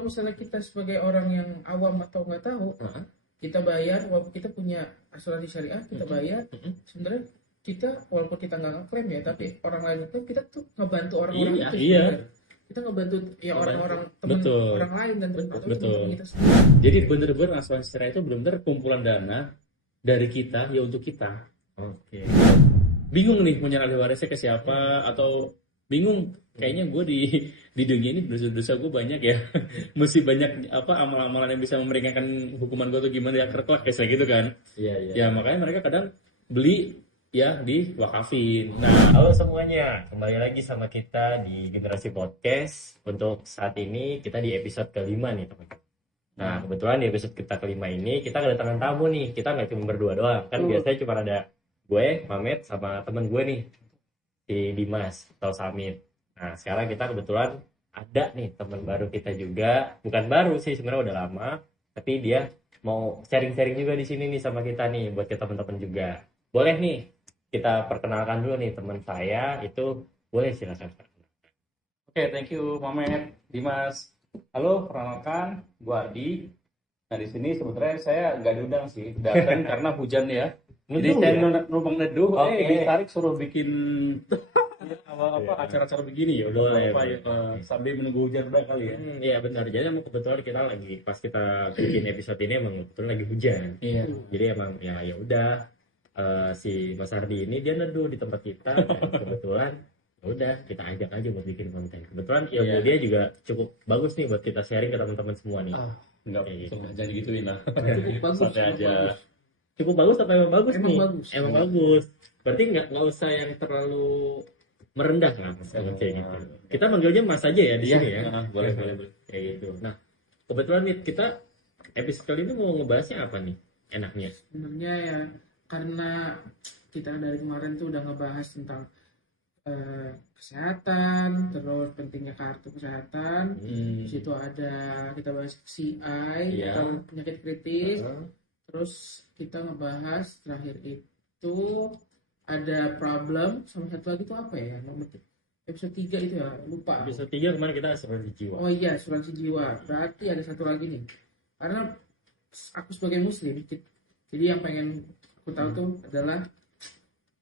misalnya kita sebagai orang yang awam atau nggak tahu, kita bayar, walaupun kita punya asuransi syariah, kita bayar. Sebenarnya kita walaupun kita nggak ngeklaim ya, tapi orang lain itu kita tuh ngebantu orang-orang Iya, itu iya. sebenarnya. Kita ngebantu ya orang-orang teman Betul. orang lain dan teman atau Betul. teman kita sendiri. Jadi bener-bener asuransi syariah itu bener-bener kumpulan dana dari kita ya untuk kita. Oke. Bingung nih mau nyerah warisnya ke siapa, atau bingung kayaknya gue di dunia ini dosa-dosa gue banyak ya. Mesti banyak apa amal-amalan yang bisa memeringankan hukuman gue tuh gimana ya, kerklak kayak gitu kan. Iya, iya. Ya makanya mereka kadang beli ya di wakafin. Nah, Halo semuanya, kembali lagi sama kita di Generasi Podcast. Untuk saat ini kita di episode kelima nih teman-teman. Nah kebetulan di episode kita kelima ini kita kedatangan tamu nih. Kita nggak cuma berdua doang, kan biasanya cuma ada gue, Mamet, sama temen gue nih, si Dimas atau Samit. Nah sekarang kita kebetulan ada nih teman baru kita juga. Bukan baru sih, sebenarnya udah lama, tapi dia mau sharing-sharing juga di sini nih sama kita nih, buat ke teman-teman juga. Boleh nih kita perkenalkan dulu nih teman saya itu, boleh silakan. oke, thank you Mamet, Dimas. Halo, perkenalkan, gue Ardi. Nah di sini sebenarnya saya nggak diundang sih, datang karena hujan ya. Jadi Neduh saya ya? numpang neduh, Oke. ditarik suruh bikin acara-acara begini ya, udah Boleh, apa ya, boleh. sambil menunggu hujan udah kali ya. Iya benar. Jadi emang kebetulan kita lagi pas kita bikin episode ini emang kebetulan lagi hujan. Iya. Jadi emang ya udah, si Mas Ardi ini dia neduh di tempat kita dan kebetulan ya udah kita ajak aja buat bikin konten. Kebetulan ilmu Iya. dia juga cukup bagus nih buat kita sharing ke teman-teman semua nih. Enggak, Kayak gitu. jangan gituin lah. Cukup bagus. Santai cukup aja. bagus. Cukup bagus apa emang bagus Emang nih? bagus. Emang bagus. Berarti nggak usah yang terlalu merendah lah Mas. Kayak gitu. Kita manggilnya Mas aja ya di Iya, sini ya. boleh. Kayak gitu. Nah, kebetulan nih kita episode kali ini mau ngebahasnya apa nih? Enaknya. Sebenarnya ya karena kita dari kemarin tuh udah ngebahas tentang kesehatan, terus pentingnya kartu kesehatan. Di situ ada kita bahas CI Iya. atau penyakit kritis. Terus kita ngebahas terakhir itu ada problem sama satu lagi itu apa ya? Nomor episode 3 itu ya, lupa. Episode 3 kemarin kita asuransi jiwa. Oh iya, asuransi jiwa. Berarti ada satu lagi nih. Karena aku sebagai muslim, jadi yang pengen aku tahu tuh adalah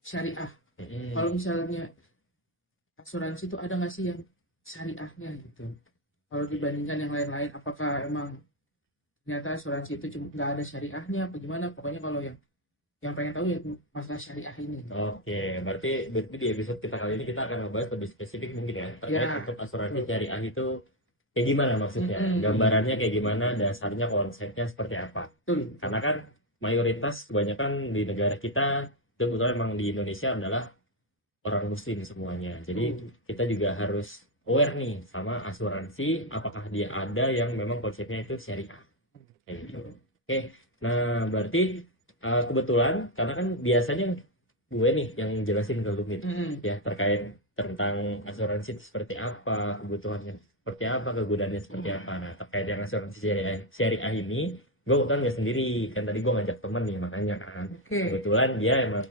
syariah. Kalau misalnya asuransi itu ada nggak sih yang syariahnya gitu? Kalau dibandingkan yang lain-lain, apakah emang ternyata asuransi itu cuma nggak ada syariahnya apa gimana? Pokoknya kalau yang pengen tahu ya masalah syariah ini. Oke, berarti di episode kita kali ini kita akan ngebahas lebih spesifik mungkin ya terkait Ya. untuk asuransi syariah itu kayak gimana maksudnya, gambarannya kayak gimana, dasarnya, konsepnya seperti apa. Betul. Karena kan mayoritas kebanyakan di negara kita, kebetulan emang di Indonesia adalah orang muslim semuanya. Jadi kita juga harus aware nih sama asuransi, apakah dia ada yang memang konsepnya itu syariah. Kayak gitu. Oke, nah berarti kebetulan karena kan biasanya gue nih yang jelasin ke Lumit ya terkait tentang asuransi itu seperti apa, kebutuhannya seperti apa, kegunaannya seperti apa. Nah terkait yang asuransi syariah ini gue kan nggak sendiri, kan tadi gue ngajak temen nih makanya kan. Oke. Kebetulan dia emang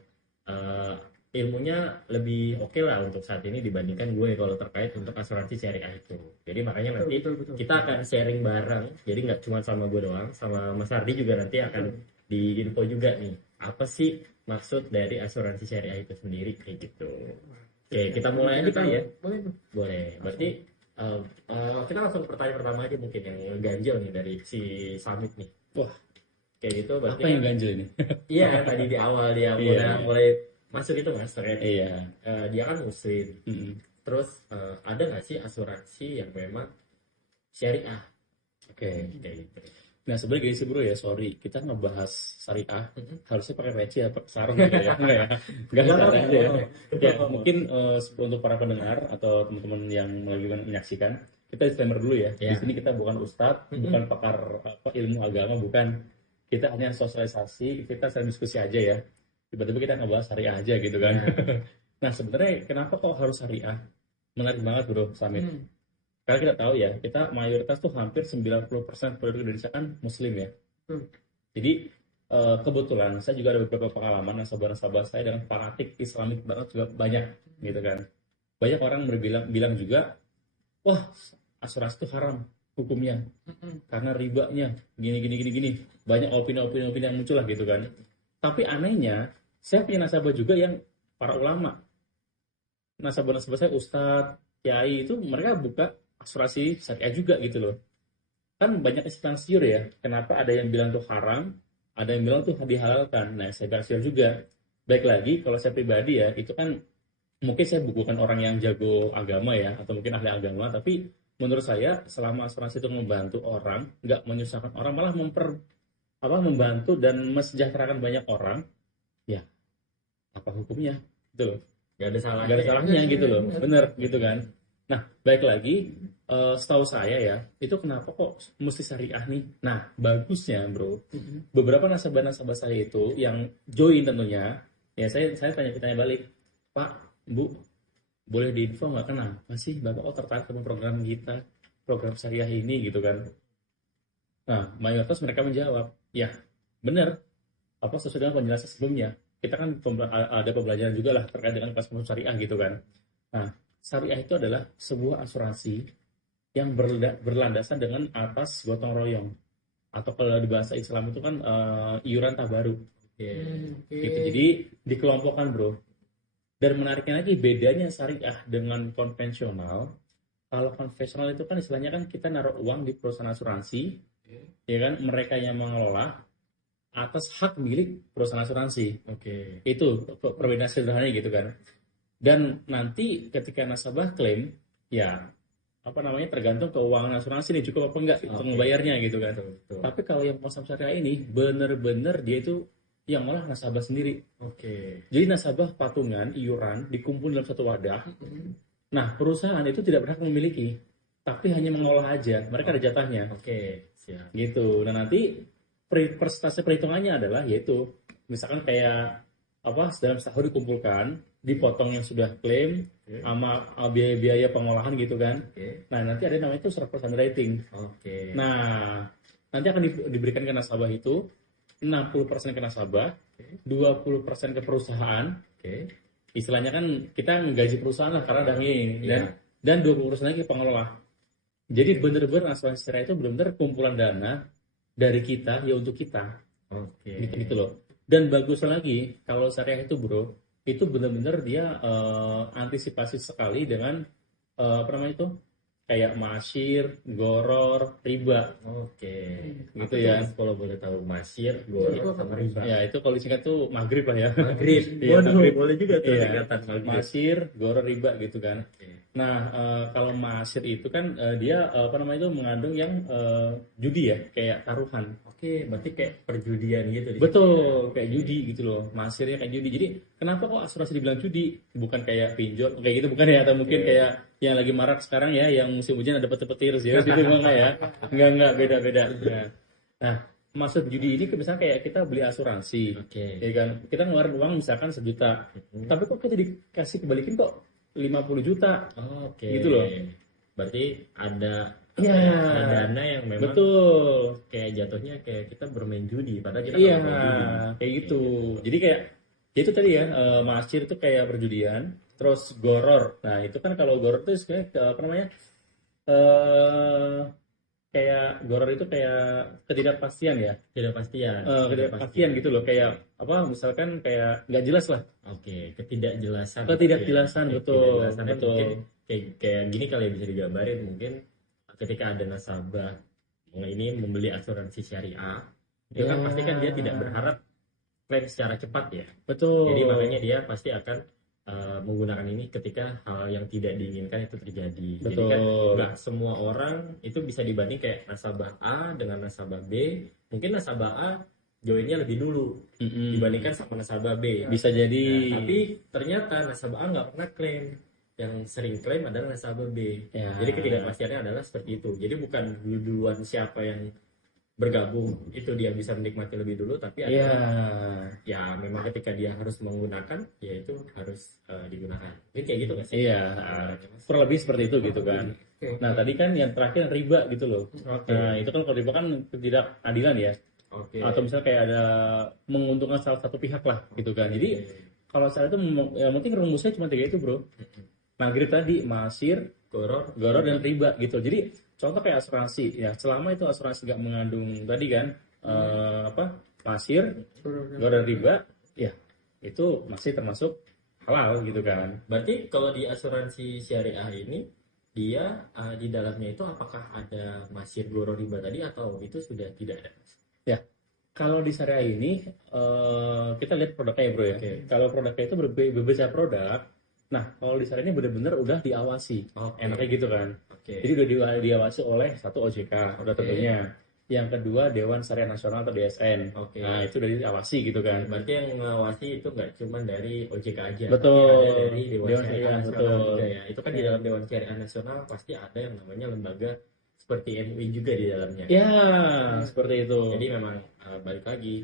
ilmunya lebih oke lah untuk saat ini dibandingkan gue kalau terkait untuk asuransi syariah itu. Jadi makanya nanti Betul. kita akan sharing bareng, jadi nggak cuma sama gue doang, sama Mas Ardi juga nanti akan di info juga nih apa sih maksud dari asuransi syariah itu sendiri kayak gitu. Oke, kita mulai aja kali ya. Boleh. Boleh. Berarti kita langsung pertanyaan pertama aja mungkin yang ganjil nih dari si Samit nih. Wah, Kayak gitu berarti apa yang ganjil ini? iya tadi di awal dia Iya. mulai masuk itu Mas terkait Iya. dia kan muslim. Mm-mm. Terus ada nggak sih asuransi yang memang syariah Oke. kayak gitu? Nah sebenarnya gini sih bro ya, sorry kita ngebahas syariah harusnya pakai peci ya, pakai sarung gitu ya, enggak ya? Enggak santai aja ya. Ya mungkin untuk para pendengar atau teman-teman yang lagi menyaksikan, kita disclaimer dulu ya. Ya. Di sini kita bukan ustadz, bukan pakar ilmu agama, bukan. Kita hanya sosialisasi, kita sering diskusi aja ya. Tiba-tiba kita ngebahas syariah aja gitu kan. Nah sebenarnya kenapa kok harus syariah? Menarik banget bro, Samit. Karena kita tahu ya, kita mayoritas tuh hampir 90% penduduk Indonesia kan muslim ya. Jadi kebetulan saya juga ada beberapa pengalaman nasabah-nasabah saya dengan fanatik Islamik banget juga banyak gitu kan. Banyak orang bilang juga, wah asuransi itu haram. hukumnya Mm-mm. karena ribanya gini. Banyak opini-opini yang muncul lah gitu kan. Tapi anehnya, saya punya nasabah juga yang para ulama. Nasabah-nasabah saya ustadz, kiai itu mereka buka asuransi syariah juga gitu loh. Kan banyak simpang siur ya. Kenapa ada yang bilang tuh haram, ada yang bilang tuh dihalalkan. Nah, saya simpang siur juga. Baik lagi kalau saya pribadi ya, itu kan mungkin saya bukan orang yang jago agama ya, atau mungkin ahli agama, tapi menurut saya selama asuransi itu membantu orang, nggak menyusahkan orang, malah membantu dan mesejahterakan banyak orang, ya apa hukumnya gitu loh. Nggak ada salahnya. Nggak ada salahnya Nggak ada gitu loh, salahnya, bener gitu kan. Nah, baik lagi, setahu saya ya, itu kenapa kok mesti syariah nih? Nah, bagusnya bro, Mm-mm. beberapa nasabah-nasabah saya itu yang join tentunya, ya saya tanya balik, Pak, Bu, boleh diinfo nggak kenapa sih Bapak kok tertarik sama program kita, program syariah ini gitu kan? Nah, mayoritas mereka menjawab, ya benar, apa sesuai dengan penjelasan sebelumnya. Kita kan ada pembelajaran juga lah terkait dengan kelas masuk syariah gitu kan. Nah, syariah itu adalah sebuah asuransi yang berlandasan dengan atas gotong royong, atau kalau di bahasa Islam itu kan iuran tabaruk Oke. Oke. gitu. Jadi dikelompokkan bro. Dan menariknya lagi bedanya syariah dengan konvensional. Kalau konvensional itu kan istilahnya kan kita naruh uang di perusahaan asuransi, ya kan, mereka yang mengelola atas hak milik perusahaan asuransi. Oke. Itu perbedaan sederhananya gitu kan. Dan nanti ketika nasabah klaim, ya apa namanya, tergantung keuangan asuransi nih cukup apa enggak untuk Oke. membayarnya gitu kan. Betul. Tapi kalau yang konsep syariah ini bener-bener dia itu yang ngolah nasabah sendiri. Oke. Jadi nasabah patungan iuran dikumpul dalam satu wadah. Mm-mm. Nah, perusahaan itu tidak berhak memiliki, tapi hanya mengolah aja. Mereka ada jatahnya. Oke. Siap. Gitu. Nah, nanti persentase perhitungannya adalah yaitu misalkan kayak apa, dalam setahun dikumpulkan, dipotong yang sudah klaim Oke. sama biaya-biaya pengolahan gitu kan. Oke. Nah, nanti ada namanya itu surplus underwriting. Oke. Nah, nanti akan diberikan ke nasabah itu 60% ke nasabah, 20% ke perusahaan. Oke. Istilahnya kan kita menggaji perusahaan lah karena ada ini, Iya. dan 20% lagi ke pengelola. Jadi bener-bener asuransi syariah itu bener-bener kumpulan dana dari kita ya untuk kita, Oke. gitu loh. Dan bagusnya lagi kalau syariah itu bro, itu bener-bener dia antisipasi sekali dengan apa namanya itu, kayak masyir, goror, riba. Oke. Gitu Apa ya. tuh, kalau boleh tahu, masyir, Itu goror, apa? sama riba. Ya itu kalau disingkat tuh maghrib lah ya. Maghrib. Iya, Waduh, maghrib. boleh juga tuh Iya. singkatan maghrib. Masyir, goror, riba gitu kan. Oke. Nah, kalau masyir itu kan dia apa namanya itu mengandung yang judi ya, kayak taruhan. Oke, berarti kayak perjudian gitu. di Betul, kayak judi gitu loh. Masyirnya kayak judi. Jadi kenapa kok asuransi dibilang judi? Bukan kayak pinjol, kayak gitu bukan ya? Atau mungkin Oke. kayak yang lagi marak sekarang ya, yang musim hujan ada petir-petir sih. Itu enggak ya? Enggak, beda-beda. Nah, maksud judi ini misalnya kayak kita beli asuransi, Oke. ya kan? Kita ngeluarin uang misalkan 1 juta. Mhm. Tapi kok kita dikasih kebalikin kok 50 juta? Oke. Gitu loh. Berarti ada Iya. ada dana yang memang Betul. kayak jatuhnya kayak kita bermain judi, padahal kita Iya, nggak bermain judi. kayak gitu. Jadi kayak ya itu tadi ya, masyir itu kayak perjudian, terus goror. Nah, itu kan kalau goror itu sebenarnya apa namanya? eh kayak goror itu kayak ketidakpastian ya. Ketidakpastian. Ketidakpastian gitu loh, kayak apa misalkan kayak nggak jelas lah. Oke, ketidakjelasan. Ketidakjelasan, Oke, betul, ketidakjelasan. Dan betul. mungkin kayak gini kali ya, bisa digambarin mungkin ketika ada nasabah ini membeli asuransi syariah, itu kan Ya. pasti kan dia tidak berharap klaim secara cepat ya. Betul. Jadi makanya dia pasti akan menggunakan ini ketika hal yang tidak diinginkan itu terjadi. Jadi Betul. kan nggak semua orang itu bisa dibanding kayak nasabah A dengan nasabah B. Mungkin nasabah A joinnya lebih dulu Mm-mm. dibandingkan sama nasabah B. Bisa jadi. Nah, tapi ternyata nasabah A nggak pernah klaim. Yang sering klaim adalah nasabah B. Ya. Jadi ketidakpastiannya adalah seperti itu. Jadi bukan duluan siapa yang bergabung itu dia bisa menikmati lebih dulu, tapi Iya. ya memang ketika dia harus menggunakan, ya itu harus digunakan. Jadi kayak gitu nggak sih? Iya, kurang lebih seperti itu gitu kan. Oke. Nah, tadi kan yang terakhir riba gitu loh. Oke. Nah, itu kan kalau riba kan ketidakadilan ya. Oke. Atau misalnya kayak ada menguntungkan salah satu pihak lah gitu kan. Jadi kalau saya itu yang penting rumusnya cuma 3 itu, bro. Maghrib tadi, masyir, goror, goror dan riba gitu. Jadi contoh kayak asuransi ya, selama itu asuransi nggak mengandung tadi kan pasir, gula riba, ya itu masih termasuk halal gitu kan. Berarti kalau di asuransi syariah ini dia di dalamnya itu apakah ada masir goro riba tadi atau itu sudah tidak ada? Ya, kalau di syariah ini kita lihat produknya ya bro ya. Oke. Kalau produknya itu berbeda produk. Nah, kalau di syariah ini benar-benar udah diawasi. Oke. Enaknya gitu kan. Oke. Jadi udah diawasi oleh satu OJK, udah Oke. tentunya. Yang kedua Dewan Syariah Nasional atau DSN. Oke. Nah, itu udah diawasi gitu kan. Berarti yang mengawasi itu nggak cuma dari OJK aja, Betul. tapi ada dari Dewan Dewan Syariah Syariah, Nasional betul. juga ya. Itu kan di dalam Dewan Syariah Nasional pasti ada yang namanya lembaga seperti MUI juga di dalamnya. Ya, seperti itu. Jadi memang balik lagi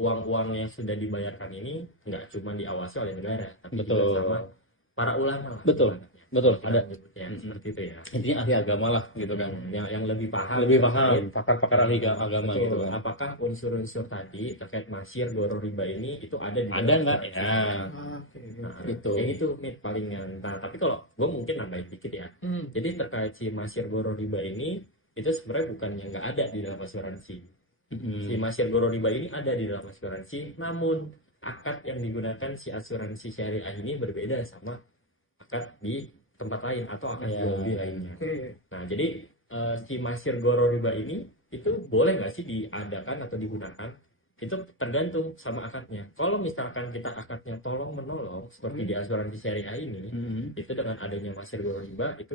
uang-uang yang sudah dibayarkan ini nggak cuma diawasi oleh negara, tapi Betul. juga sama para ulama lah. Betul. ibaratnya. Betul, Kita ada. menyebutnya Mm-mm. seperti itu ya. Intinya ahli agama lah gitu kan. Yang lebih paham. Lebih terkait paham, pakar-pakar ahli agama betul, gitu kan. apakah unsur-unsur tadi terkait masir goro riba ini itu ada di Ada dalam nggak? asuransi? Ya. Oke. Nah, Gitu. kayak gitu Mit, palingan. Nah, tapi kalau gue mungkin nambahin dikit ya. Jadi terkait si masir goro riba ini itu sebenarnya bukan yang nggak ada di dalam asuransi. Mm-mm. Si masir goro riba ini ada di dalam asuransi, namun akad yang digunakan si asuransi syariah ini berbeda sama akad di tempat lain atau akad Ya. jual beli lainnya. Oke. Nah, jadi si masir goro riba ini itu boleh nggak sih diadakan atau digunakan? Itu tergantung sama akadnya. Kalau misalkan kita akadnya tolong menolong seperti di asuransi syariah ini, Mm-mm. itu dengan adanya masir goro riba itu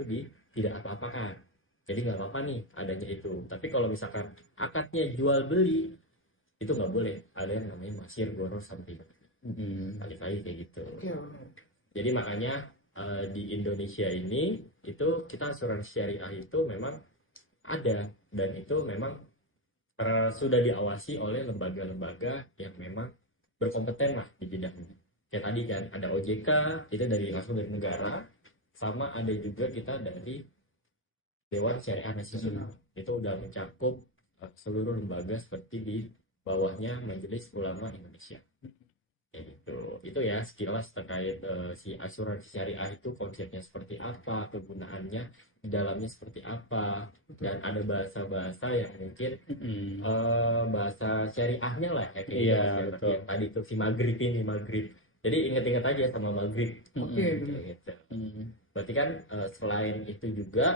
tidak apa-apakan. Jadi nggak apa-apa nih adanya itu. Tapi kalau misalkan akadnya jual beli itu nggak boleh ada yang namanya masir goro something. Mm-mm. Balik lagi kayak gitu. Oke. Jadi makanya di Indonesia ini itu kita asuransi syariah itu memang ada dan itu memang sudah diawasi oleh lembaga-lembaga yang memang berkompeten lah di bidang ini. Kayak tadi kan ada OJK itu langsung dari negara, sama ada juga kita dari Dewan Syariah Nasional. Itu udah mencakup seluruh lembaga seperti di bawahnya Majelis Ulama Indonesia. Kayak gitu. Itu ya sekilas terkait si asuransi syariah itu konsepnya seperti apa, kegunaannya di dalamnya seperti apa, dan ada bahasa-bahasa yang mungkin Mm-mm. bahasa syariahnya lah ya kayak Iya, gitu. betul. Yang tadi tuh si maghrib ini maghrib. Jadi ingat-ingat aja sama maghrib. Oke. Kayak gitu. Mm-mm. Berarti kan selain itu juga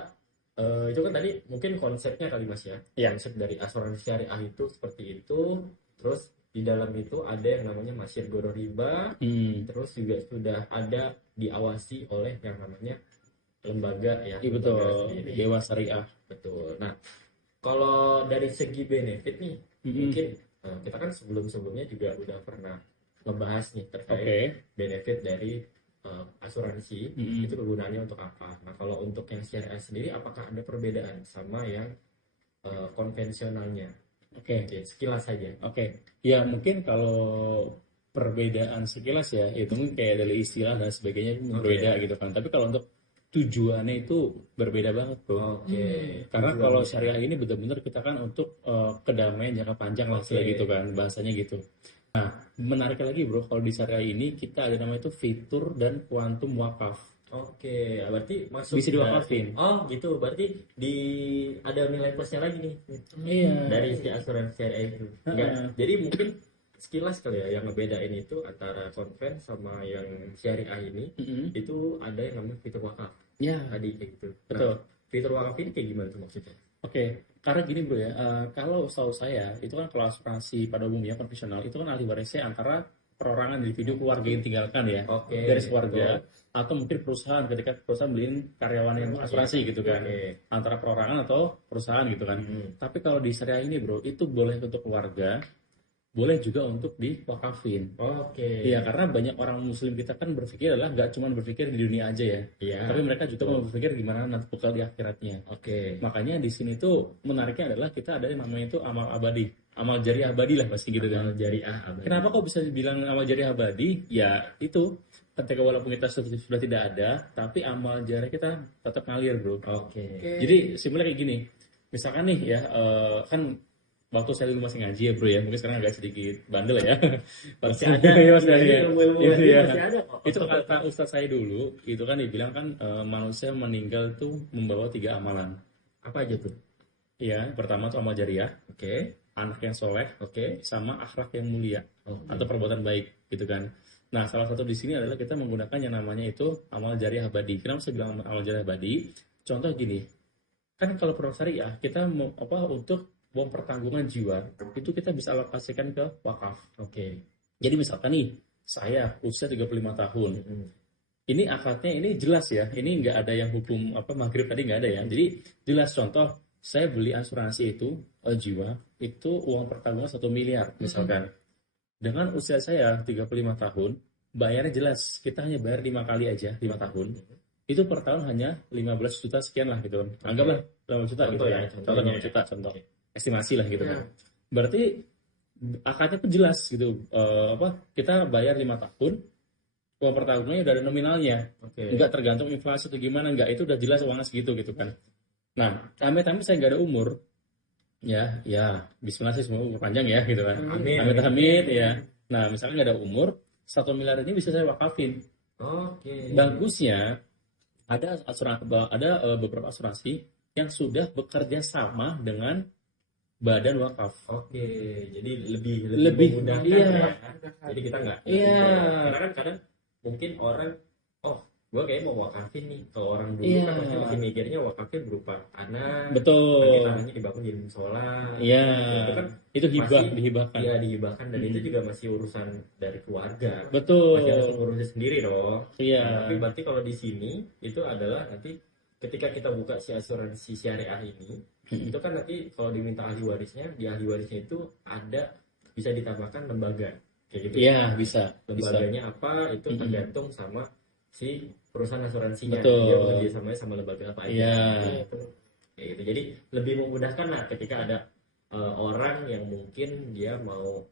itu kan tadi mungkin konsepnya kali Mas ya. Iya. Konsep dari asuransi syariah itu seperti itu. Terus di dalam itu ada yang namanya masir goro riba. Mm. Terus juga sudah ada diawasi oleh yang namanya lembaga ya. Iya lembaga betul, sendiri. Dewa Syariah. Betul. Nah, kalau dari segi benefit nih, Mm-mm. mungkin kita kan sebelum-sebelumnya juga udah pernah ngebahas nih terkait Oke. benefit dari asuransi. Mm-mm. Itu kegunaannya untuk apa. Nah, kalau untuk yang syariah sendiri apakah ada perbedaan sama yang konvensionalnya? Oke. Oke, sekilas saja. Oke, ya mungkin kalau perbedaan sekilas ya, itu mungkin kayak dari istilah dan sebagainya itu berbeda gitu kan. Tapi kalau untuk tujuannya itu berbeda banget bro. Oke. Karena kalau syariah ini benar-benar kita kan untuk kedamaian jangka panjang lah Oke. gitu kan, bahasanya gitu. Nah, menarik lagi bro, kalau di syariah ini kita ada namanya itu fitur dan kuantum wakaf. Oke, berarti masuk Bisa diwakafin. Oh, gitu. Berarti ada nilai plusnya lagi nih. Iya. Dari si asuransi syariah itu. Enggak. Jadi mungkin sekilas kali ya yang ngebedain itu antara konven sama yang syariah ini Mm-mm. itu ada yang namanya fitur wakaf. Ya, Tadi kayak gitu. betul. Nah, fitur wakaf ini kayak gimana tuh maksudnya? Oke, karena gini bro ya, kalau setahu saya itu kan kalau asuransi pada umumnya konvensional itu kan ahli warisnya antara perorangan individu keluarga yang tinggalkan ya, Oke. dari keluarga atau mungkin perusahaan ketika perusahaan beliin karyawan yang asuransi gitu kan, Oke. antara perorangan atau perusahaan gitu kan. Tapi kalau di syariah ini bro itu boleh untuk keluarga, boleh juga untuk diwakafin. Oke. Iya, karena banyak orang muslim kita kan berpikir adalah nggak cuma berpikir di dunia aja ya, Iya. tapi mereka juga mau berpikir gimana nanti bekal di akhiratnya. Oke. Makanya di sini tuh menariknya adalah kita ada yang namanya itu amal abadi, amal jariah abadi lah pasti gitu kan. Jariah abadi. Kenapa kok bisa dibilang amal jariah abadi? Ya itu ketika walaupun kita sudah tidak ada, tapi amal jariah kita tetap ngalir bro. Oke. Jadi simpelnya kayak gini, misalkan nih ya kan waktu saya dulu masih ngaji ya bro ya, mungkin sekarang agak sedikit bandel ya. Masih ada. Ya, masih ada ya. Ilmu-ilmu Itu ngaji ya. masih ada kok. Itu kata ustadz saya dulu, itu kan dibilang kan manusia meninggal tuh membawa 3 amalan. Apa aja tuh? Iya, pertama tuh amal jariah, Oke. anak yang soleh, Oke. sama akhlak yang mulia Oke. atau perbuatan baik gitu kan. Nah, salah satu di sini adalah kita menggunakan yang namanya itu amal jariah abadi. Kenapa saya bilang amal jariah abadi? Contoh gini, kan kalau produk syariah kita mau apa untuk uang pertanggungan jiwa itu kita bisa alokasikan ke wakaf. Oke. Jadi misalkan nih, saya usia 35 tahun. Mm-mm. Ini akadnya ini jelas ya. Ini nggak ada yang hukum apa maghrib tadi nggak ada ya. Jadi jelas contoh saya beli asuransi itu jiwa itu uang pertanggungan 1 miliar misalkan. Dengan usia saya 35 tahun, bayarnya jelas. Kita hanya bayar 5 kali aja, 5 tahun. Itu per tahun hanya 15 juta sekian lah gitu. Anggaplah 15 juta Contoh gitu ya, ya. contohnya Contoh 15 ya. juta contoh. Oke. Estimasi lah gitu Ya. kan. Berarti akadnya pun jelas gitu. Apa kita bayar 5 tahun, uang pertanggungannya udah ada nominalnya. Oke. Nggak tergantung inflasi atau gimana, nggak, itu udah jelas uangnya segitu gitu kan. Nah, amit-amit saya nggak ada umur, ya bismillah sih semoga umur panjang ya gitu kan. Amin. Amit-amit ya. Nah, misalkan nggak ada umur, 1 miliar ini bisa saya wakafin. Oke. Bagusnya ada beberapa asuransi yang sudah bekerja sama dengan badan wakaf. Oke. Jadi lebih Lebih, memudahkan iya. ya. Jadi kita nggak Iya. karena kan kadang mungkin orang gue kayak mau wakafin nih. Kalau orang dulu Iya. kan pasti masih mikirnya wakafin berupa tanah. Betul. Nanti tanahnya dibangun jadi musola. Iya. Itu kan Itu hibah, masih- dihibahkan. Iya dihibahkan dan itu juga masih urusan dari keluarga. Betul. Masih harus ngurusin sendiri dong. Iya. Nah, tapi berarti kalau di sini itu adalah nanti ketika kita buka si asuransi syariah ini, itu kan nanti kalau diminta ahli warisnya, di ahli warisnya itu ada bisa ditambahkan lembaga kayak gitu. Iya, bisa. Lembaganya apa itu tergantung sama si perusahaan asuransinya. Betul. Dia bekerja sama lembaga apa aja. Iya. Gitu. Kayak gitu. Jadi lebih memudahkan lah ketika ada orang yang mungkin dia mau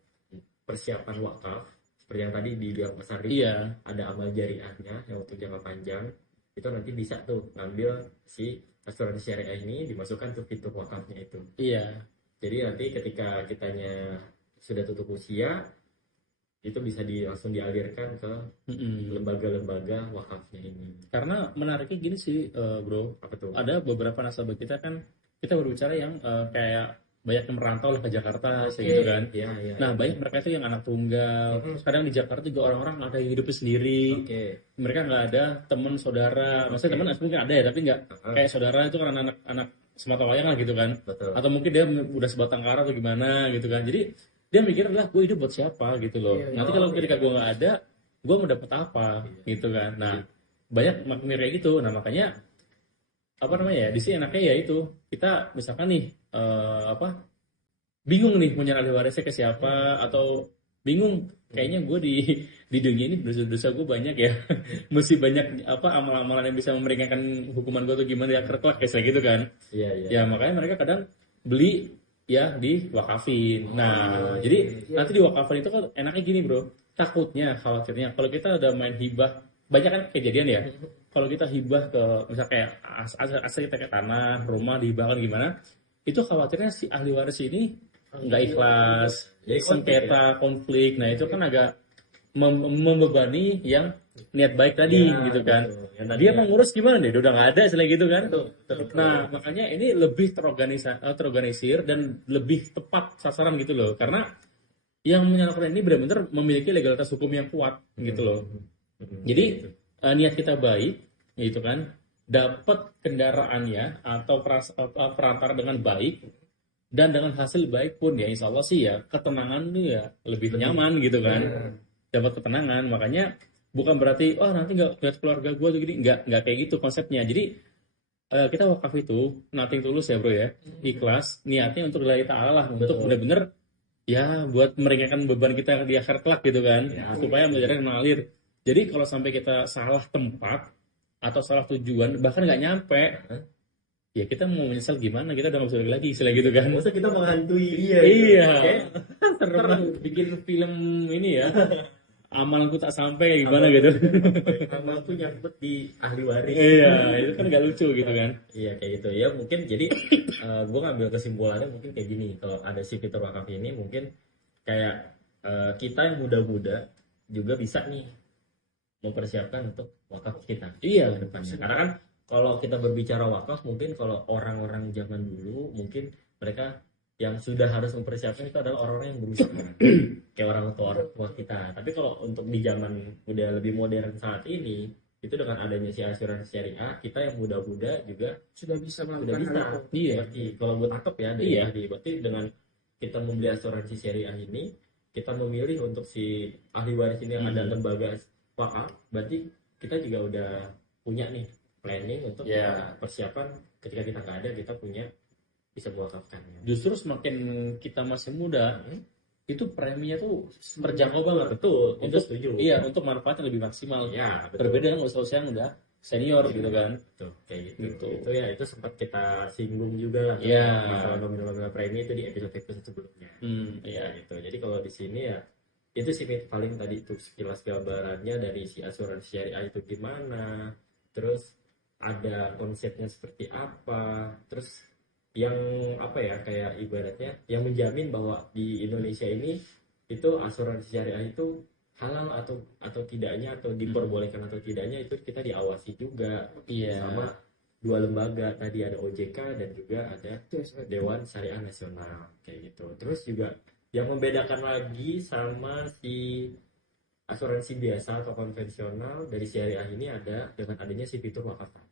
persiapan wakaf seperti yang tadi dibilang Mas Arif, Iya. ada amal jariahnya yang untuk jangka panjang, itu nanti bisa tuh ngambil si asuransi syariah ini dimasukkan ke fitur wakafnya itu. Iya. Jadi nanti ketika kitanya sudah tutup usia itu bisa langsung dialirkan ke Mm-mm. lembaga-lembaga wakafnya ini. Karena menariknya gini sih, bro. Apa tuh? Ada beberapa nasabah kita kan, kita berbicara yang kayak banyak yang merantau lah ke Jakarta, kayak gitu kan. Iya, iya. Nah, banyak mereka itu yang anak tunggal. Terus kadang di Jakarta juga orang-orang ada yang hidupnya sendiri. Oke. Mereka nggak ada teman saudara. Maksudnya teman mungkin ada ya, tapi nggak kayak saudara itu kan anak-anak semata wayang lah gitu kan. Betul. Atau mungkin dia udah sebatang kara atau gimana gitu kan. Jadi dia mikir adalah gue hidup buat siapa gitu loh. Iya, Nanti kalau ketika gue nggak ada, gue mau dapet apa gitu kan. Nah, banyak makmir kayak gitu. Nah, makanya apa namanya ya, di sini enaknya ya itu kita misalkan nih bingung nih mau nyari ahli warisnya ke siapa, atau bingung kayaknya gue di dunia ini dosa-dosa gue banyak ya. Mesti banyak amal-amalan yang bisa meringankan hukuman gue tuh gimana ya, kelak kayak gitu kan. Iya, iya. Ya makanya mereka kadang beli ya di wakafin. Nah, jadi nanti di wakafin itu kan enaknya gini bro, takutnya khawatirnya kalau kita udah main hibah, banyak kan kejadian ya, kalau kita hibah ke misal kayak asal kita kayak tanah, rumah dihibahkan gimana, itu khawatirnya si ahli waris ini nggak ikhlas, Jadi sengketa, konflik. Nah itu kan agak membebani yang niat baik tadi Ya, gitu kan. betul. Yang tadi Dia ya. mau ngurus gimana deh, udah nggak ada selain gitu kan. Betul. Nah makanya ini lebih terorganisir dan lebih tepat sasaran gitu loh, karena yang menyalurkan ini benar-benar memiliki legalitas hukum yang kuat gitu loh. Jadi niat kita baik gitu kan, dapat kendaraannya atau perantara dengan baik dan dengan hasil baik pun ya insya Allah sih ya ketenangan tuh ya lebih nyaman gitu kan. Dapat ketenangan, makanya bukan berarti nanti nggak lihat keluarga gue tuh gini, nggak kayak gitu konsepnya. Jadi kita wakaf itu nothing tulus ya bro ya, ikhlas, niatnya untuk lillahi ta'ala lah, untuk benar-benar ya buat meringankan beban kita di akhir kelak gitu kan, supaya menjadi mengalir. Jadi kalau sampai kita salah tempat atau salah tujuan bahkan nggak nyampe, ya kita mau menyesal gimana, kita udah nggak bisa lagi istilah gitu kan. Masa kita menghantui dia? Iya. Oke. Pernah bikin film ini ya, amalku tak sampai gimana gitu. Amal tuh nyangkut di ahli waris. Iya, itu kan nggak lucu gitu kan. Iya kayak gitu ya, mungkin jadi gue ngambil kesimpulannya mungkin kayak gini, kalau ada si fitur wakaf ini mungkin kayak kita yang muda-muda juga bisa nih mempersiapkan untuk wakaf kita Iya. ke depannya. Karena kan kalau kita berbicara wakaf, mungkin kalau orang-orang zaman dulu mungkin mereka yang sudah harus mempersiapkan itu adalah orang-orang yang berusaha kayak orang tua kita. Tapi kalau untuk di zaman udah lebih modern saat ini, itu dengan adanya si asuransi syariah, kita yang muda-muda juga sudah bisa udah melakukan bisa. hal itu. Iya. Berarti kalau buat akep ya dari Iya. tadi, berarti dengan kita membeli asuransi syariah ini, kita memilih untuk si ahli waris ini yang ada lembaga wakaf, berarti kita juga udah punya nih planning untuk Ya. kita persiapan ketika kita nggak ada, kita punya bisa mewakafkan. Justru semakin kita masih muda, itu preminya tuh terjangkau banget. Betul, itu Untuk setuju. iya, untuk manfaatnya lebih maksimal. Ya, betul. Berbeda dengan usaha yang udah senior gitu kan. Betul, kayak gitu. Gitu. Itu ya, itu sempat kita singgung juga lah. Iya. Masalah nominal premi itu di episode sebelumnya. Iya. Ya, gitu. Jadi kalau di sini ya itu sih paling tadi itu sekilas gambarannya dari si asuransi syariah itu gimana, terus ada konsepnya seperti apa, terus yang apa ya, kayak ibaratnya yang menjamin bahwa di Indonesia ini itu asuransi syariah itu halal atau tidaknya, atau diperbolehkan atau tidaknya, itu kita diawasi juga Iya. sama dua lembaga tadi, ada OJK dan juga ada Dewan Syariah Nasional kayak gitu. Terus juga yang membedakan lagi sama si asuransi biasa atau konvensional dari syariah ini ada dengan adanya si fitur wakaf tadi.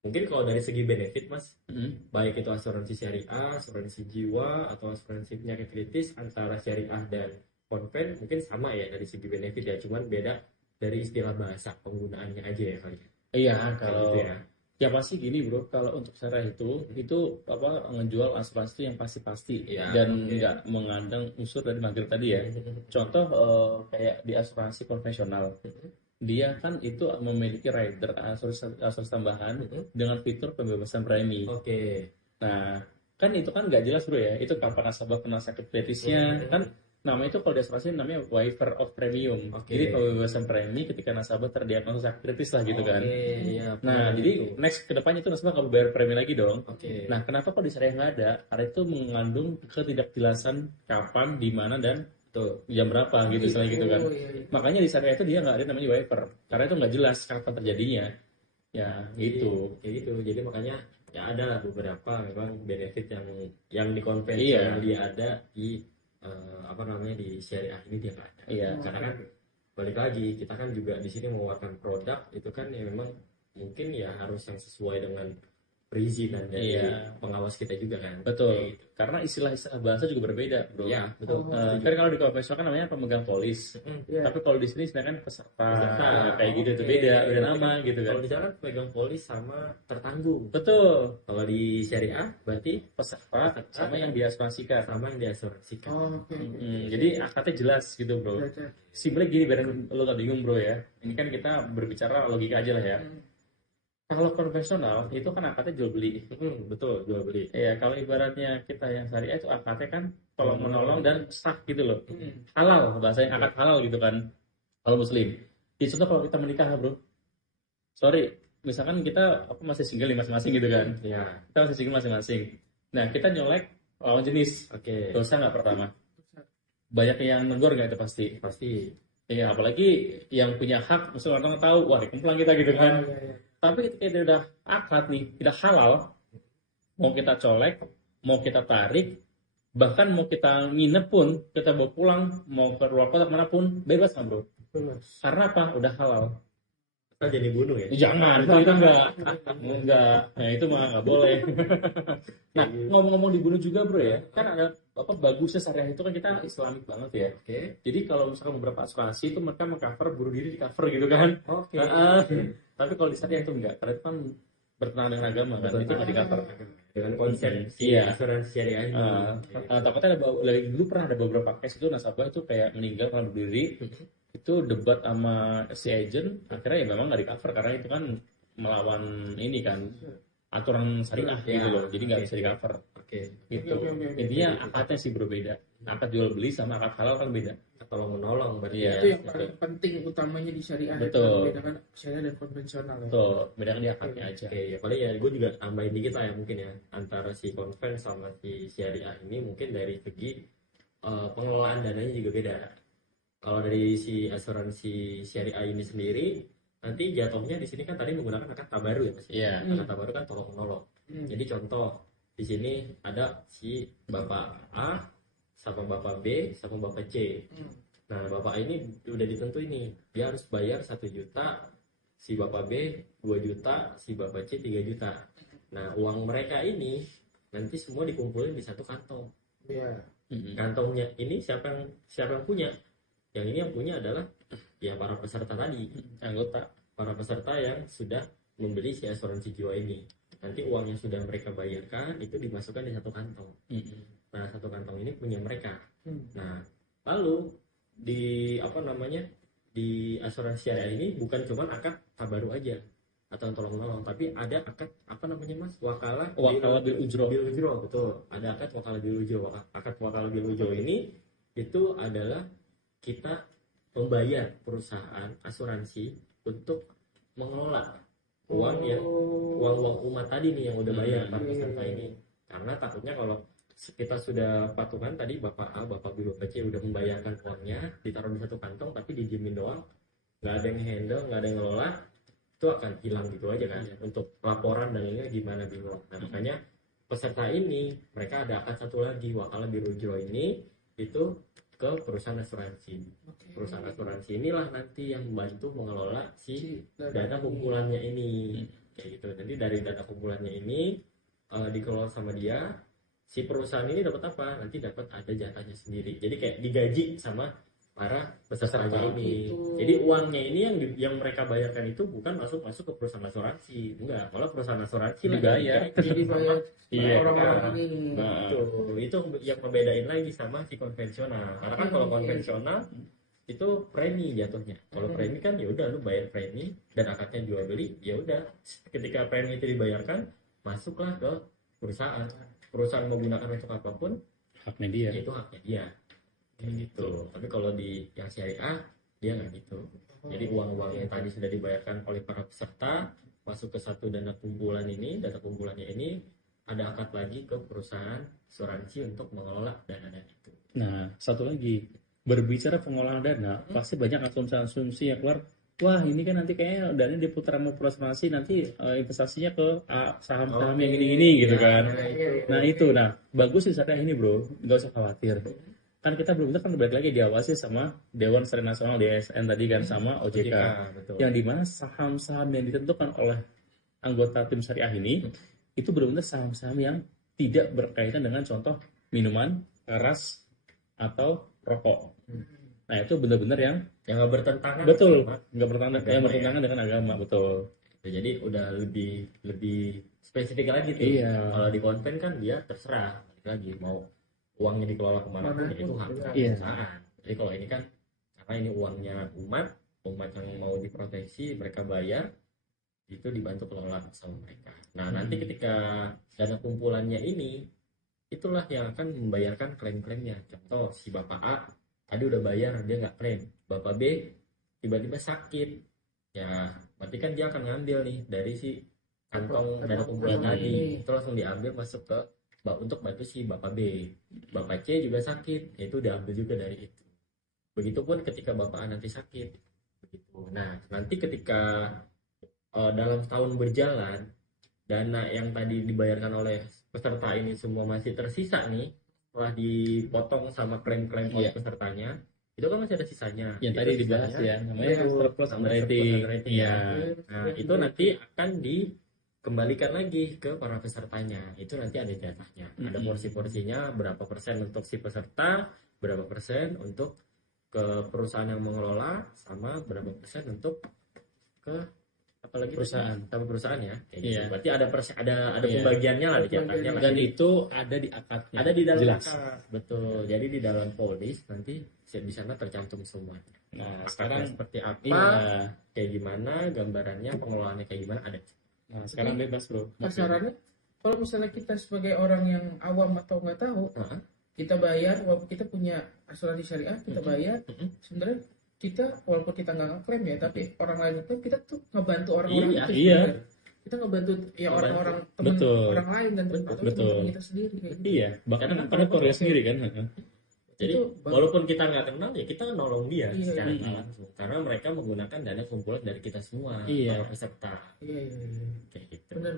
Mungkin kalau dari segi benefit Mas, baik itu asuransi syariah, asuransi jiwa, atau asuransi penyakit kritis, antara syariah dan konven mungkin sama ya dari segi benefit ya, cuman beda dari istilah bahasa penggunaannya aja ya kali ya. Iya, Kayak kalau gitu ya. ya pasti gini bro, kalau untuk syariah itu apa, ngejual asuransi itu yang pasti-pasti Ya, dan oke. nggak mengandang unsur dari maghrib tadi ya. Contoh kayak di asuransi konvensional, dia kan itu memiliki rider asuransi tambahan dengan fitur pembebasan premi. Oke. Nah, kan itu kan nggak jelas bro ya, itu kapan nasabah kena sakit kritisnya, kan namanya itu kalau di asuransi namanya waiver of premium. Oke. Jadi pembebasan premi ketika nasabah terdiagnosis sakit kritis lah gitu kan. Oke, iya. Nah, benar jadi itu. next ke depannya itu nasabah nggak bayar premi lagi dong. Oke. Nah, kenapa kok di syariah nggak ada? Karena itu mengandung ketidakjelasan kapan, di mana, dan Tuh. jam berapa gitu, selain gitu kan. Oh, iya, iya. Makanya di syariah itu dia nggak ada namanya waiver, karena itu nggak jelas kapan terjadinya. Ya, gitu. Kayak gitu. Jadi makanya ya ada lah beberapa memang benefit yang di konvensional Iya. dia ada, di apa namanya, di syariah ini dia nggak ada. Iya. Karena kan balik lagi, kita kan juga di sini mengeluarkan produk itu kan ya memang mungkin ya harus yang sesuai dengan perizinan dari Iya. pengawas kita juga kan. Betul. Kayak gitu. Karena istilah bahasa juga berbeda, bro. Iya, betul. Kan kalau di konvensional kan namanya pemegang polis. Iya. Tapi kalau di sini sebenarnya kan peserta. Peserta. Kayak gitu itu Oke. beda nama gitu kan. Kalau di sana pegang polis sama tertanggung. Betul. Kalau di syariah berarti Peserta sama yang diasuransikan. sama yang diasuransikan. Oh, oke. Jadi akadnya jelas gitu, bro. Belajar. Simpelnya gini biar lo gak bingung, bro ya. Ini kan kita berbicara logika aja lah ya. Kalau konvensional itu kan akadnya jual beli. Betul, jual beli. Ya, kalau ibaratnya kita yang syariah itu akadnya kan tolong menolong dan sah gitu loh. Hmm. Halal, bahasanya akad halal gitu kan. Kalau muslim. Di contoh kalau kita menikah, bro. Sorry, misalkan kita masih single nih masing-masing gitu kan. Ya, Kita masih single masing-masing. Nah, kita nyolek lawan jenis. oke. Dosa nggak pertama? Banyak yang negor nggak itu pasti. Pasti. Ya, apalagi yang punya hak, misalnya orang tahu, wah dikemplang kita gitu kan. Iya, iya. Tapi ketika itu udah akad nih, tidak halal, mau kita colek, mau kita tarik, bahkan mau kita nginep pun, kita bawa pulang, mau ke luar kota manapun, bebas nggak bro? Bebas. Karena apa? Udah halal. Kita jadi bunuh ya. Jangan, itu enggak. Nah itu mah nggak boleh. Nah ngomong-ngomong dibunuh juga bro ya, kan ada apa bagusnya syariah itu kan kita Islamik banget ya. Oke. Jadi kalau misalkan beberapa asuransi itu mereka mengcover bunuh diri, di cover gitu kan. Oke. Tapi kalau di syariah itu enggak, karena itu kan bertentangan dengan agama kan, itu nggak di cover. Dengan konsep si Iya. asuransi syariah ini. Takutnya dulu pernah ada beberapa case itu nasabah itu kayak meninggal karena bunuh diri, itu debat sama si agent, akhirnya ya memang nggak di cover karena itu kan melawan ini kan aturan syariah gitu loh, jadi nggak bisa di cover Oke. gitu. Oke. Intinya akadnya sih berbeda, akad jual beli sama akad halal kan beda. Tolong menolong berarti. Iya. Itu yang paling penting utamanya di syariah. Betul. Itu membedakan syariah dan konvensional ya. Tuh bedakan di akadnya aja. Oke, ya paling ya gue juga tambahin dikit lah ya mungkin ya, antara si konven sama si syariah ini mungkin dari segi pengelolaan dananya juga beda. Kalau dari si asuransi syariah ini sendiri, nanti jatuhnya di sini kan tadi menggunakan akad tabaru ya Mas. Iya. Akad tabaru kan tolong menolong. Jadi contoh di sini ada si Bapak A sama Bapak B sama Bapak C. Nah, Bapak A ini udah ditentuin nih, dia harus bayar 1 juta, si Bapak B 2 juta, si Bapak C 3 juta. Nah, uang mereka ini nanti semua dikumpulin di satu kantong. Iya. Kantongnya ini siapa yang punya? Yang ini yang punya adalah ya para peserta tadi, Anggota. para peserta yang sudah membeli si asuransi jiwa ini. Nanti uang yang sudah mereka bayarkan itu dimasukkan di satu kantong. Nah, satu kantong ini punya mereka. Nah, lalu di di asuransi syariah ini bukan cuma akad tabaru aja atau tolong menolong, tapi ada akad Mas, wakalah bil ujro. Betul, ada akad wakalah bil ujro. Akad wakalah bil ujro ini itu adalah kita membayar perusahaan asuransi untuk mengelola uang umat tadi nih yang udah bayar para peserta ini. Karena takutnya kalau kita sudah patungan tadi Bapak A, Bapak B, Bapak C udah membayarkan uangnya, ditaruh di satu kantong tapi dijamin doang, nggak ada yang handle, nggak ada yang ngelola, itu akan hilang gitu aja kan. Untuk laporan dan ini gimana bingung. Nah, makanya peserta ini mereka ada akad satu lagi, wakalah bil ujro ini itu ke perusahaan asuransi. Perusahaan asuransi inilah nanti yang membantu mengelola si dana kumpulannya ini kayak gitu. Jadi dari dana kumpulannya ini dikelola sama dia, si perusahaan ini dapat apa? Nanti dapat ada jatahnya sendiri. Jadi kayak digaji sama para pesertanya ini. Jadi uangnya ini yang mereka bayarkan itu bukan masuk ke perusahaan asuransi, enggak. Kalau perusahaan asuransi Dibayar. Jadi bayar Iya. orang-orang ini. itu yang membedain lagi sama si konvensional. Karena kan kalau konvensional itu premi jatuhnya. Kalau premi kan ya udah lu bayar premi dan akadnya jual beli, ya udah ketika premi itu dibayarkan masuklah ke perusahaan. Perusahaan menggunakan untuk apapun Haknya dia. itu haknya dia kayak gitu. Tapi kalau di yang syariah dia nggak gitu. Jadi uang-uang yang tadi sudah dibayarkan oleh para peserta masuk ke satu dana kumpulannya ini ada akad lagi ke perusahaan asuransi untuk mengelola dana itu. Nah, satu lagi, berbicara pengelolaan dana, pasti banyak asumsi-asumsi yang keluar. Wah, ini kan nanti kayaknya dana diputar sama perusahaan nanti investasinya ke saham-saham yang ini gitu kan. Nah, bagus sih syariah ini bro, nggak usah khawatir. Kan kita belum kan balik lagi diawasi sama Dewan Syariah Nasional DSN tadi kan sama OJK. Betul. Yang dimana saham-saham yang ditentukan oleh anggota tim syariah ini itu benar-benar saham-saham yang tidak berkaitan dengan contoh minuman keras atau rokok. Nah itu benar-benar yang nggak bertentangan. Betul, sama nggak bertentangan, yang bertentangan dengan agama, betul. Jadi udah lebih spesifik lagi tuh. Iya. Kalau di konven kan dia terserah lagi mau uangnya dikelola kemana pun itu hak Iya. perusahaan. Jadi kalau ini kan karena ini uangnya umat yang mau diproteksi, mereka bayar, itu dibantu kelola sama mereka. Nah nanti ketika dana kumpulannya ini, itulah yang akan membayarkan klaim-klaimnya. Contoh si Bapak A tadi udah bayar, dia nggak klaim. Bapak B tiba-tiba sakit, ya berarti kan dia akan ngambil nih dari si kantong dana kumpulan tadi, itu langsung diambil masuk ke untuk bantu si Bapak B. Bapak C juga sakit, ya itu diambil juga dari itu. Begitupun ketika Bapak A nanti sakit, begitu. Nah nanti ketika dalam tahun berjalan, dana yang tadi dibayarkan oleh peserta ini semua masih tersisa nih, setelah dipotong sama klaim-klaim oleh pesertanya, itu kan masih ada sisanya. Yang tadi dibahas ya, namanya surplus underwriting. Ya. Nah itu nanti akan dikembalikan lagi ke para pesertanya. Itu nanti ada jatahnya. Ada porsi-porsinya, berapa persen untuk si peserta, berapa persen untuk ke perusahaan yang mengelola, sama berapa persen untuk ke apalagi perusahaan ya. Kayak gitu. Berarti ada pembagiannya lah di jatahnya. Dan itu ada di akadnya. Ada di dalam jelas. akad. Betul. Jadi di dalam polis nanti di sana tercantum semua. Nah, Akadnya sekarang seperti apa, kayak gimana, gambarannya, pengelolaannya kayak gimana ada. Nah, sekarang bebas bro. Kasarannya, kalau misalnya kita sebagai orang yang awam atau nggak tahu, kita bayar, walaupun kita punya asuransi syariah, kita bayar, sebenarnya kita walaupun kita nggak ngeklaim ya, tapi orang lain itu kita tuh ngebantu orang-orang itu sebenarnya. Kita ngebantu ya orang-orang teman orang lain dan teman kita sendiri kayak gitu. Iya, bahkan ada keluarga sendiri kan. Jadi Itu bagus. walaupun kita nggak kenal ya kita nolong dia Iya, secara iya. nggak langsung karena mereka menggunakan dana kumpulan dari kita semua Iya. para peserta Iya. kayak gitu. Benar.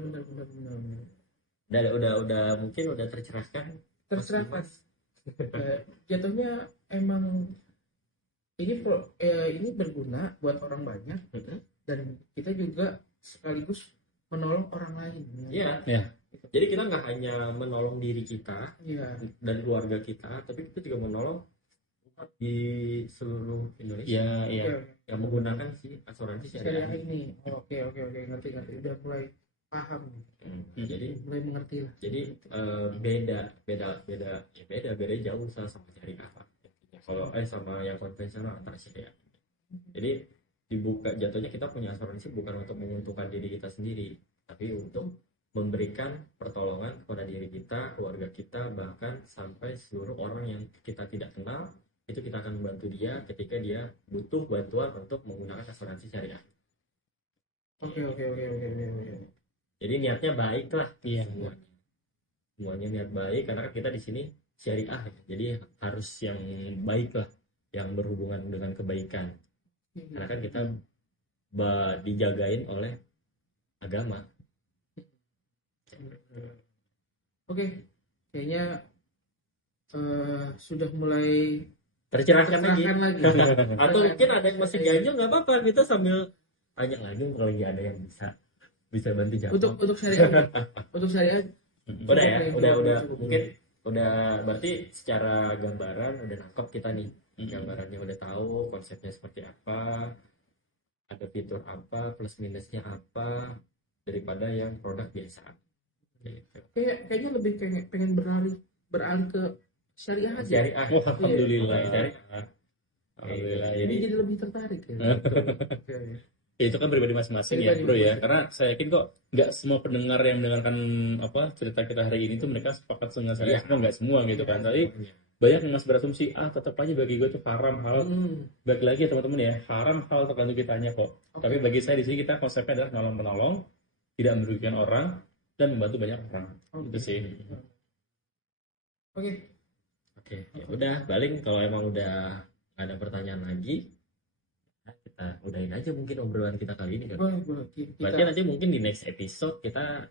Udah mungkin udah tercerahkan. Terserah Mas Mas. Jatuhnya emang ini berguna buat orang banyak Dimas. dan kita juga sekaligus menolong orang lain. Iya. Iya. Jadi kita nggak hanya menolong diri kita Iya. dan keluarga kita, tapi kita juga menolong umat di seluruh Indonesia Iya, iya. Oke. yang menggunakan si asuransi Syariah syariah. ini. Oke, ngerti. Udah mulai paham. Jadi Mulai mengerti lah. beda jauh sama syariah Pak. Kalau sama yang konvensional antara syariah. Jadi jatuhnya kita punya asuransi bukan untuk menguntungkan diri kita sendiri, tapi untuk memberikan pertolongan kepada diri kita, keluarga kita, bahkan sampai seluruh orang yang kita tidak kenal, itu kita akan membantu dia ketika dia butuh bantuan untuk menggunakan asuransi syariah. Oke. Jadi niatnya baik lah Iya. semuanya niat baik karena kan kita di sini syariah ya. Jadi harus yang baik lah yang berhubungan dengan kebaikan karena kan kita dijagain oleh agama. Oke. Kayaknya sudah mulai Tercerahkan lagi. Atau Tercerahkan. mungkin ada yang masih ganjil nggak apa-apa kita sambil tanya lagi kalau lagi ada yang bisa bantu jawab. Untuk syariah. Untuk syariah Udah ya, udah cukup. mungkin udah berarti secara gambaran udah nangkep kita nih. Gambarannya udah tahu konsepnya seperti apa, ada fitur apa, plus minusnya apa daripada yang produk biasa. Gitu. Kayaknya lebih pengen beralih ke syariah aja. Syariah. Oh, alhamdulillah. Syariah. Alhamdulillah. Jadi Jadi lebih tertarik ya. Oke. ya itu kan pribadi masing-masing ya, Pribadi bro ya. masing-masing. Karena saya yakin kok nggak semua pendengar yang mendengarkan cerita kita hari ini tuh mereka sepakat dengan saya. Iya. Nggak semua gitu kan. Tapi banyak yang masih berasumsi tetap aja bagi gue itu haram hal. Bagi lagi ya teman-teman ya, haram hal tergantung kitanya kok. Oke. Tapi bagi saya di sini kita konsepnya adalah menolong, tidak merugikan orang dan membantu banyak orang. Oke. Itu sih. Oke. Oke, ya udah paling kalau emang udah nggak ada pertanyaan lagi, kita udahin aja mungkin obrolan kita kali ini kan. Boleh. Berarti nanti mungkin di next episode kita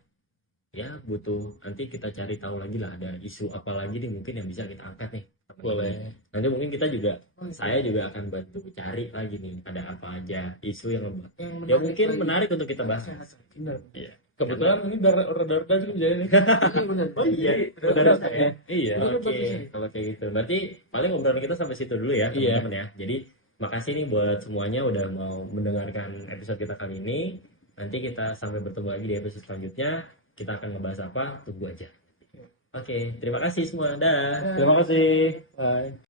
ya butuh nanti kita cari tahu lagi lah ada isu apa lagi nih mungkin yang bisa kita angkat nih. Boleh. Nanti mungkin kita juga saya juga akan bantu cari lagi nih ada apa aja isu yang ya mungkin menarik untuk kita bahas. Benar. Iya. Kebetulan ini rada juga jadi nih. Iya benar. Oh iya, udah ya. Iya. Oke, kalau kayak gitu. Berarti paling obrolan kita sampai situ dulu ya, Iya. teman-teman ya. Jadi makasih nih buat semuanya udah mau mendengarkan episode kita kali ini. Nanti kita sampai bertemu lagi di episode selanjutnya. Kita akan ngebahas apa? Tunggu aja. Oke, terima kasih semua. Dah. Terima kasih. Bye.